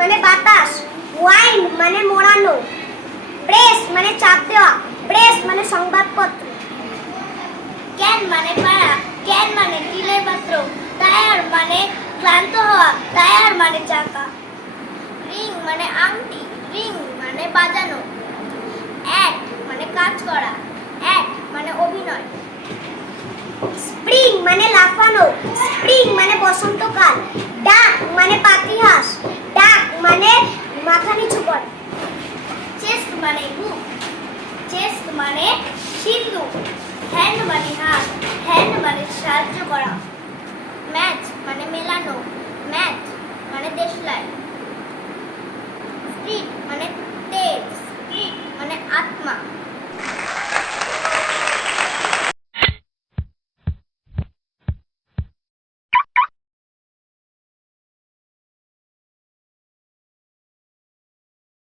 মানে বাতাস ওয়াইন মানে মোড়ানো প্রেস মানে চাপ দেওয়া প্রেস মানে সংবাদপত্র। ক্যান মানে পাড়া ক্যান মানে তিলের পাত্র টায়ার মানে ক্লান্ত হওয়া টায়ার মানে চাকা। রিং মানে আংটি রিং মানে বাজানো। অ্যাক্ট মানে কাজ করা অ্যাক্ট মানে অভিনয়। স্প্রিং মানে লাফানো স্প্রিং মানে বসন্তকাল। মাথা নিচু করা চেস্ট মানে বুক চেস্ট মানে সিন্ধু হ্যান্ড মানে হাত হ্যান্ড মানে সাহায্য করা ম্যাচ মানে মেলানো ম্যাচ মানে দেশলাই স্পিড মানে তেজ স্পিড মানে আত্মা